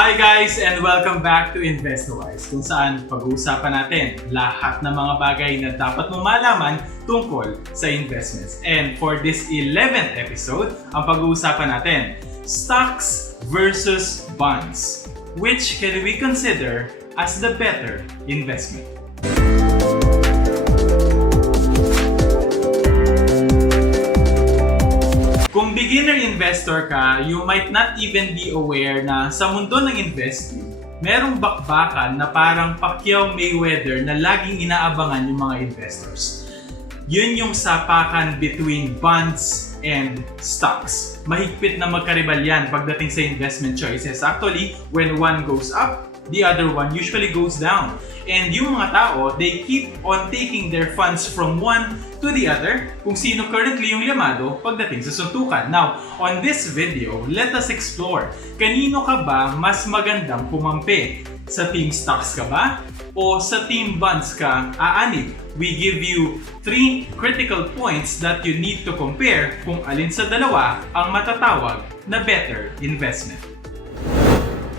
Hi guys and welcome back to InvestaWise, kung saan pag-uusapan natin lahat ng mga bagay na dapat mong malaman tungkol sa investments. And for this 11th episode, ang pag-uusapan natin, stocks versus bonds. Which can we consider as the better investment? Kung beginner investor ka, you might not even be aware na sa mundo ng investing, merong bakbakan na parang Pacquiao Mayweather na laging inaabangan yung mga investors. Yun yung sapakan between bonds and stocks. Mahigpit na magkaribal yan pagdating sa investment choices. Actually, when one goes up, the other one usually goes down. And yung mga tao, they keep on taking their funds from one to the other kung sino currently yung yamado pagdating sa suntukan. Now, on this video, let us explore. Kanino ka ba mas magandang pumampi? Sa team stocks ka ba? O sa team bonds ka aanib? We give you 3 critical points that you need to compare kung alin sa dalawa ang matatawag na better investment.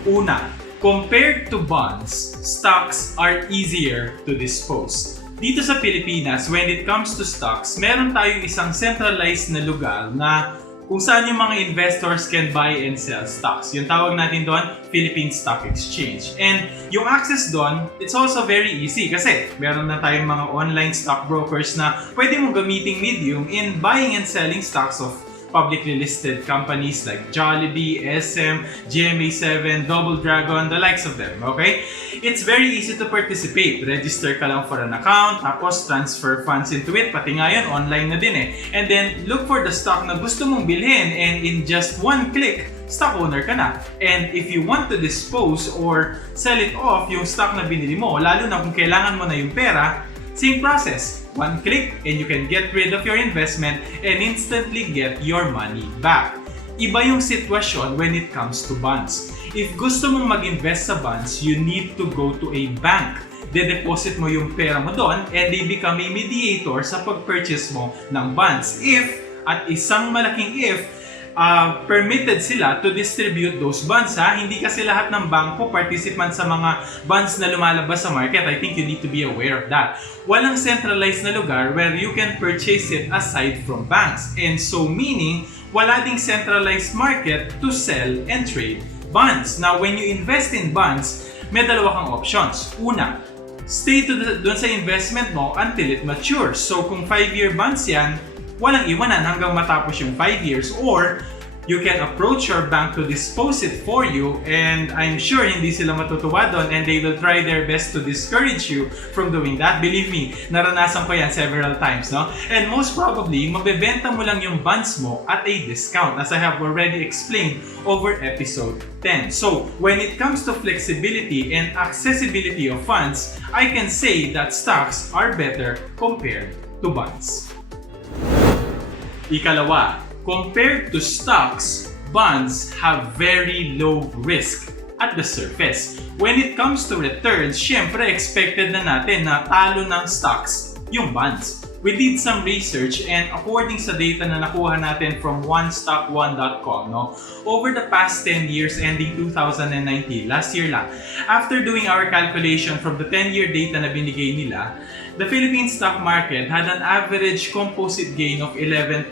Una, compared to bonds, stocks are easier to dispose. Dito sa Pilipinas, when it comes to stocks, meron tayong isang centralized na lugar na kung saan yung mga investors can buy and sell stocks. Yung tawag natin doon, Philippine Stock Exchange. And yung access doon, it's also very easy kasi meron na tayong mga online stock brokers na pwede mong gamiting medium in buying and selling stocks of publicly listed companies like Jollibee, SM, GMA7, Double Dragon, the likes of them, okay? It's very easy to participate. Register ka lang for an account, tapos transfer funds into it, pati nga yun, online na din eh. And then, look for the stock na gusto mong bilhin and in just one click, stock owner ka na. And if you want to dispose or sell it off yung stock na binili mo, lalo na kung kailangan mo na yung pera, same process. One click and you can get rid of your investment and instantly get your money back. Iba yung sitwasyon when it comes to bonds. If gusto mong mag-invest sa bonds, you need to go to a bank. De-deposit mo yung pera mo doon and they become a mediator sa pag-purchase mo ng bonds. If, at isang malaking if, permitted sila to distribute those bonds ha. Hindi kasi lahat ng bangko participant sa mga bonds na lumalabas sa market. I think you need to be aware of that. Walang centralized na lugar where you can purchase it aside from banks. And so meaning, wala ding centralized market to sell and trade bonds. Now, when you invest in bonds, may dalawa kang options. Una, stay doon sa investment mo until it matures. So kung 5-year bonds yan, walang iwanan hanggang matapos yung 5 years, or you can approach your bank to dispose it for you, and I'm sure hindi sila matutuwa doon and they will try their best to discourage you from doing that. Believe me, naranasan ko yan several times, no? And most probably, mabebenta mo lang yung bonds mo at a discount, as I have already explained over episode 10. So, when it comes to flexibility and accessibility of funds, I can say that stocks are better compared to bonds. Ikalawa, compared to stocks, bonds have very low risk at the surface. When it comes to returns, syempre expected na natin na talo ng stocks yung bonds. We did some research and according sa data na nakuha natin from onestock1.com, no, over the past 10 years ending 2019, last year lang, after doing our calculation from the 10-year data na binigay nila, the Philippine stock market had an average composite gain of 11.03%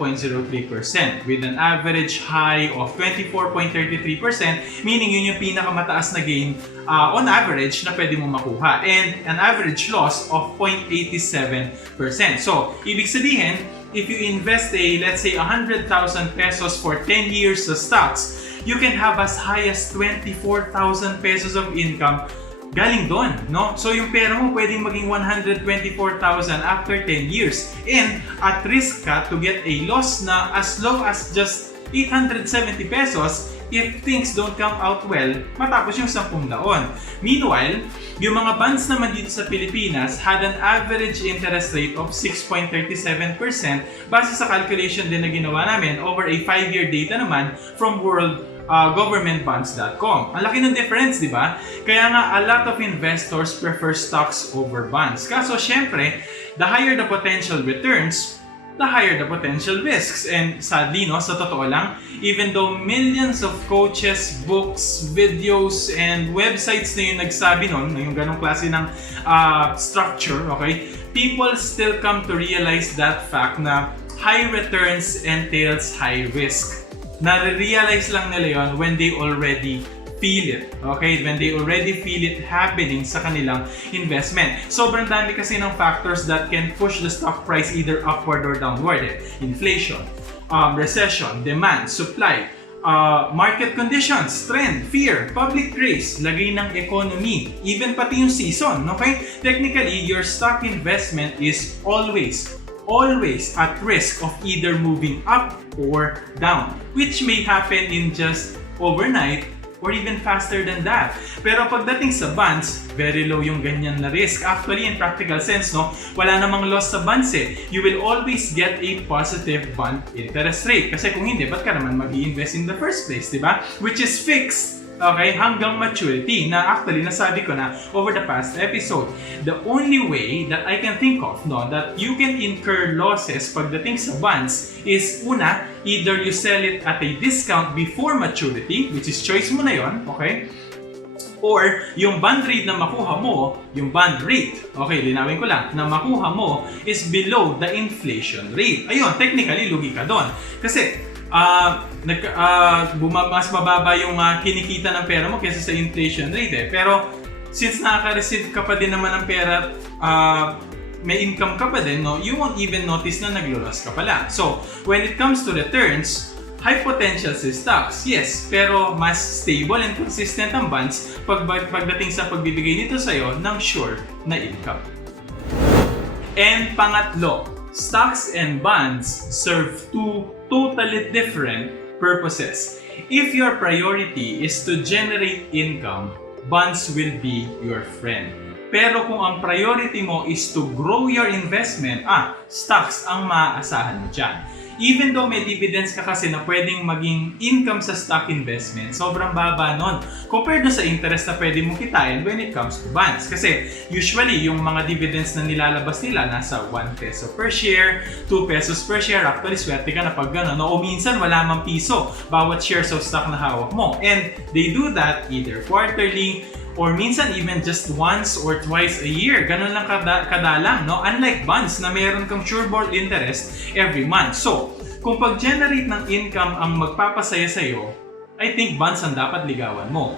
with an average high of 24.33%, meaning yun yung pinakamataas na gain on average na pwede mo makuha, and an average loss of 0.87%. So, ibig sabihin, if you invest let's say 100,000 pesos for 10 years sa stocks, you can have as high as 24,000 pesos of income galing doon, no? So yung pera mo pwedeng maging 124,000 after 10 years. And at risk ka to get a loss na as low as just 870 pesos if things don't come out well matapos yung 10 taon. Meanwhile, yung mga bonds naman dito sa Pilipinas had an average interest rate of 6.37% base sa calculation din na ginawa namin over a 5-year data naman from governmentbonds.com. Ang laki ng difference, di ba? Kaya nga, a lot of investors prefer stocks over bonds. Kaso, syempre, the higher the potential returns, the higher the potential risks. And sadly, no, sa totoo lang, even though millions of coaches, books, videos, and websites na yung nagsabi nun, yung ganong klase ng structure, okay, people still come to realize that fact na high returns entails high risk. Nare-realize lang nila yon when they already feel it. Okay? When they already feel it happening sa kanilang investment. Sobrang dami kasi ng factors that can push the stock price either upward or downward. Inflation, recession, demand, supply, market conditions, trend, fear, public grace, lagay ng economy, even pati yung season. Okay? Technically, your stock investment is always at risk of either moving up or down, which may happen in just overnight or even faster than that. Pero pagdating sa bonds, very low yung ganyan na risk. Actually, in practical sense, no, wala namang loss sa bonds eh. You will always get a positive bond interest rate. Kasi kung hindi, ba't ka naman mag-i-invest in the first place, di ba? Which is fixed, okay, hanggang maturity. Na actually, nasabi ko na over the past episode, the only way that I can think of, no, that you can incur losses pagdating sa bonds is, una, either you sell it at a discount before maturity, which is choice mo na yon, okay? Or yung bond rate na makuha mo, yung bond rate, okay, linawin ko lang, na makuha mo is below the inflation rate. Ayun, technically, lugi ka doon. Kasi, mas mababa yung kinikita ng pera mo kaysa sa inflation rate eh. Pero, since nakaka-receive ka pa din naman ng pera, may income ka pa din, no, you won't even notice na naglulas ka pala. So, when it comes to returns, high potential sa stocks, yes, pero mas stable and consistent ang bonds pagdating sa pagbibigay nito sa'yo ng sure na income. And pangatlo, stocks and bonds serve two totally different purposes. If your priority is to generate income, bonds will be your friend. Pero kung ang priority mo is to grow your investment, stocks ang maaasahan mo dyan. Even though may dividends ka kasi na pwedeng maging income sa stock investment, sobrang baba nun compared na sa interest na pwede mong kitain when it comes to bonds. Kasi usually, yung mga dividends na nilalabas nila nasa 1 peso per share, 2 pesos per share. Actually, swerte ka na pag gano'n. No? O minsan, wala mang piso bawat shares of stock na hawak mo. And they do that either quarterly, or minsan even just once or twice a year. Ganun lang kadalang, no? Unlike bonds na mayroon kang sure-ball interest every month. So, kung pag-generate ng income ang magpapasaya sa'yo, I think bonds ang dapat ligawan mo.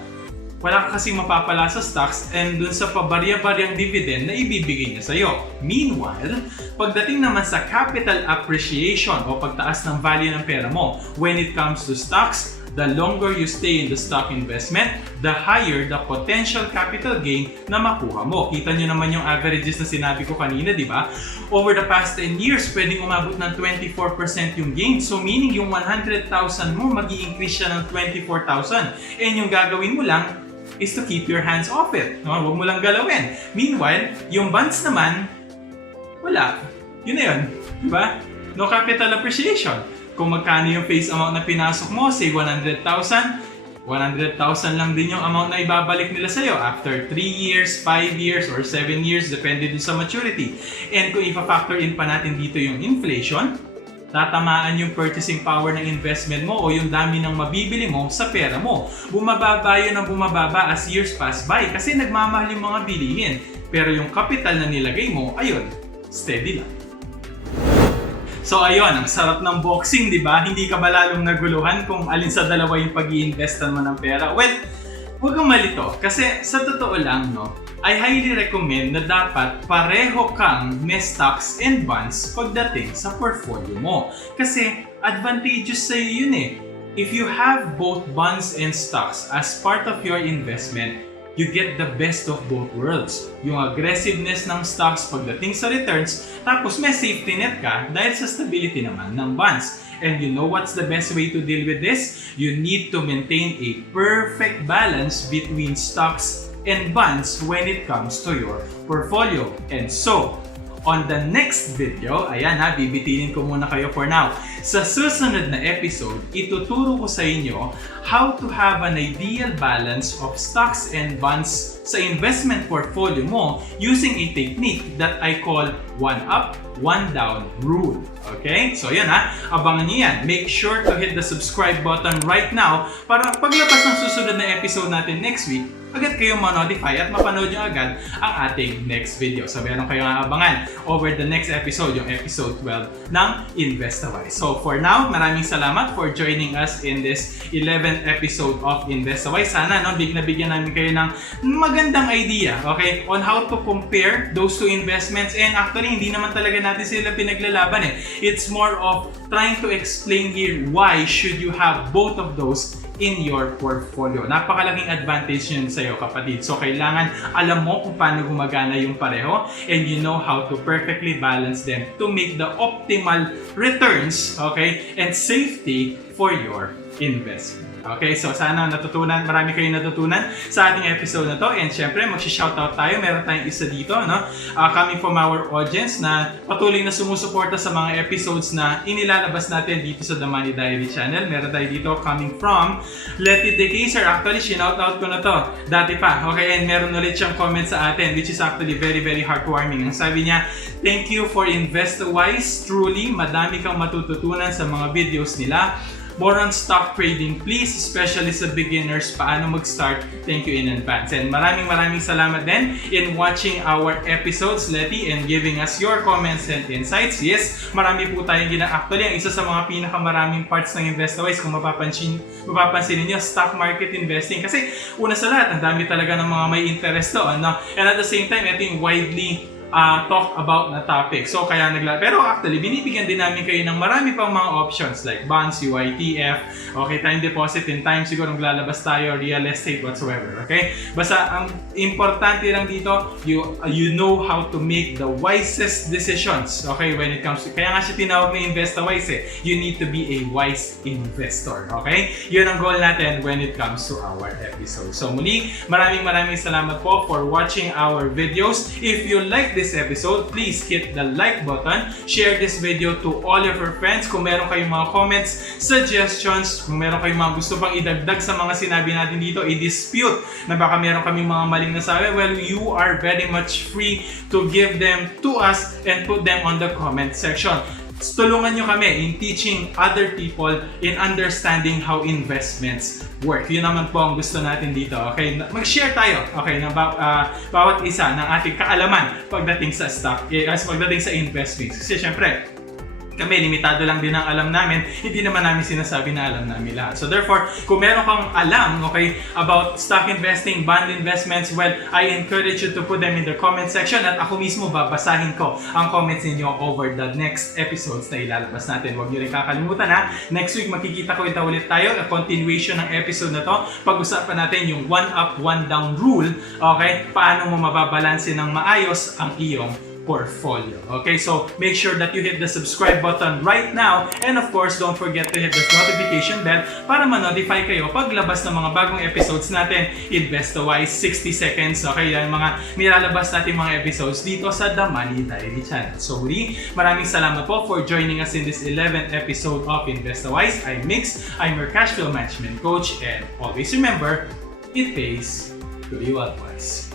Wala ka kasing mapapala sa stocks and dun sa pabarya-baryang dividend na ibibigay niya sa'yo. Meanwhile, pagdating naman sa capital appreciation o pagtaas ng value ng pera mo, when it comes to stocks, the longer you stay in the stock investment, the higher the potential capital gain na makuha mo. Kita nyo naman yung averages na sinabi ko kanina, di ba? Over the past 10 years, pwedeng umabot ng 24% yung gain. So meaning yung 100,000 mo, mag-i-increase siya ng 24,000. And yung gagawin mo lang is to keep your hands off it. No? Huwag mo lang galawin. Meanwhile, yung bonds naman, wala. Yun na yun. Di ba? No capital appreciation. Kung magkano yung face amount na pinasok mo, say 100,000, 100,000 lang din yung amount na ibabalik nila sa'yo after 3 years, 5 years, or 7 years, depende din sa maturity. And kung ipa-factor in pa natin dito yung inflation, tatamaan yung purchasing power ng investment mo o yung dami ng mabibili mo sa pera mo. Bumababa yun ang bumababa as years pass by kasi nagmamahal yung mga bilihin. Pero yung capital na nilagay mo, ayun, steady lang. So ayun, ang sarap ng boxing, di ba? Hindi ka ba lalong naguluhan kung alin sa dalawa yung pag-i-investan mo ng pera? Well, huwag kang malito. Kasi sa totoo lang, no, I highly recommend na dapat pareho kang may stocks and bonds pagdating sa portfolio mo. Kasi advantageous sa'yo yun eh. If you have both bonds and stocks as part of your investment, you get the best of both worlds. Yung aggressiveness ng stocks pagdating sa returns, tapos may safety net ka dahil sa stability naman ng bonds. And you know what's the best way to deal with this? You need to maintain a perfect balance between stocks and bonds when it comes to your portfolio. And so, on the next video, ayan ha, bibitinin ko muna kayo for now. Sa susunod na episode, ituturo ko sa inyo how to have an ideal balance of stocks and bonds sa investment portfolio mo using a technique that I call 1 up, one down rule. Okay? So yan ha, abangan niyo yan. Make sure to hit the subscribe button right now para paglabas ng susunod na episode natin next week, agad kayong ma-notify at mapanood nyo agad ang ating next video. So meron kayong aabangan over the next episode, yung episode 12 ng InvestaWise. So for now, maraming salamat for joining us in this 11th episode of InvestaWise. Sana bigyan namin kayo ng magandang idea, okay, on how to compare those two investments. And actually, hindi naman talaga natin sila pinaglalaban eh. It's more of trying to explain here why should you have both of those in your portfolio. Napakalaking advantage yun sa'yo, kapatid. So, kailangan alam mo kung paano gumagana yung pareho and you know how to perfectly balance them to make the optimal returns, okay, and safety for your investment. Okay, so sana marami kayong natutunan sa ating episode na to. And syempre, mag-shoutout tayo. Meron tayong isa dito, no? Coming from our audience na patuloy na sumusuporta sa mga episodes na inilalabas natin dito sa The Money Diary channel. Meron tayo dito coming from Letty De Kaiser. Actually, shoutout ko na to dati pa. Okay, and meron ulit siyang comment sa atin, which is actually very, very heartwarming. Ang sabi niya, thank you for InvestaWise. Truly, madami kang matututunan sa mga videos nila. More on stock trading, please, especially sa beginners, paano mag-start. Thank you in advance. And maraming salamat din in watching our episodes, Letty, and giving us your comments and insights. Yes, marami po tayong actually, ang isa sa mga pinakamaraming parts ng InvestaWise, kung mapapansin niyo, stock market investing. Kasi una sa lahat, ang dami talaga ng mga may interest to, ano? And at the same time, ito yung widely talk about na topic. So kaya pero actually binibigyan din namin kayo ng marami pang mga options like bonds, UITF, okay, time deposit in time, siguro maglalabas tayo, real estate, whatsoever. Okay? Basta ang importante lang dito, you know how to make the wisest decisions, okay, when it comes to, kaya nga siya tinawag na InvestaWise eh. You need to be a wise investor. Okay? Yun ang goal natin when it comes to our episode. So muli, maraming salamat po for watching our videos. If you like this episode, please hit the like button, share this video to all of your friends. Kung meron kayong mga comments, suggestions, kung meron kayong mga gusto pang idagdag sa mga sinabi natin dito, i-dispute na baka meron kaming mga maling nasabi, well, you are very much free to give them to us and put them on the comment section. Tulungan nyo kami in teaching other people in understanding how investments work. Yun naman po ang gusto natin dito. Okay, mag-share tayo, okay, ng bawat isa ng ating kaalaman pagdating sa stock, pagdating sa investments. Kasi syempre, kami, limitado lang din ang alam namin. Hindi naman namin sinasabi na alam namin lahat. So therefore, kung meron kang alam, okay, about stock investing, bond investments, well, I encourage you to put them in the comment section at ako mismo babasahin ko ang comments ninyo over the next episodes na ilalabas natin. Huwag niyo rin kakalimutan ha. Next week, makikita ko ulit tayo. A continuation ng episode na to. Pag-usapan natin yung one up, one down rule. Okay? Paano mo mababalansin ng maayos ang iyong portfolio. Okay, so make sure that you hit the subscribe button right now, and of course, don't forget to hit the notification bell para ma-notify kayo paglabas ng mga bagong episodes natin. InvestaWise 60 seconds. Okay, yan mga nilalabas natin mga episodes dito sa The Money Diary channel. So maraming salamat po for joining us in this 11th episode of InvestaWise. I'm Mix, I'm your Cashflow Management Coach, and always remember, it pays to be wise.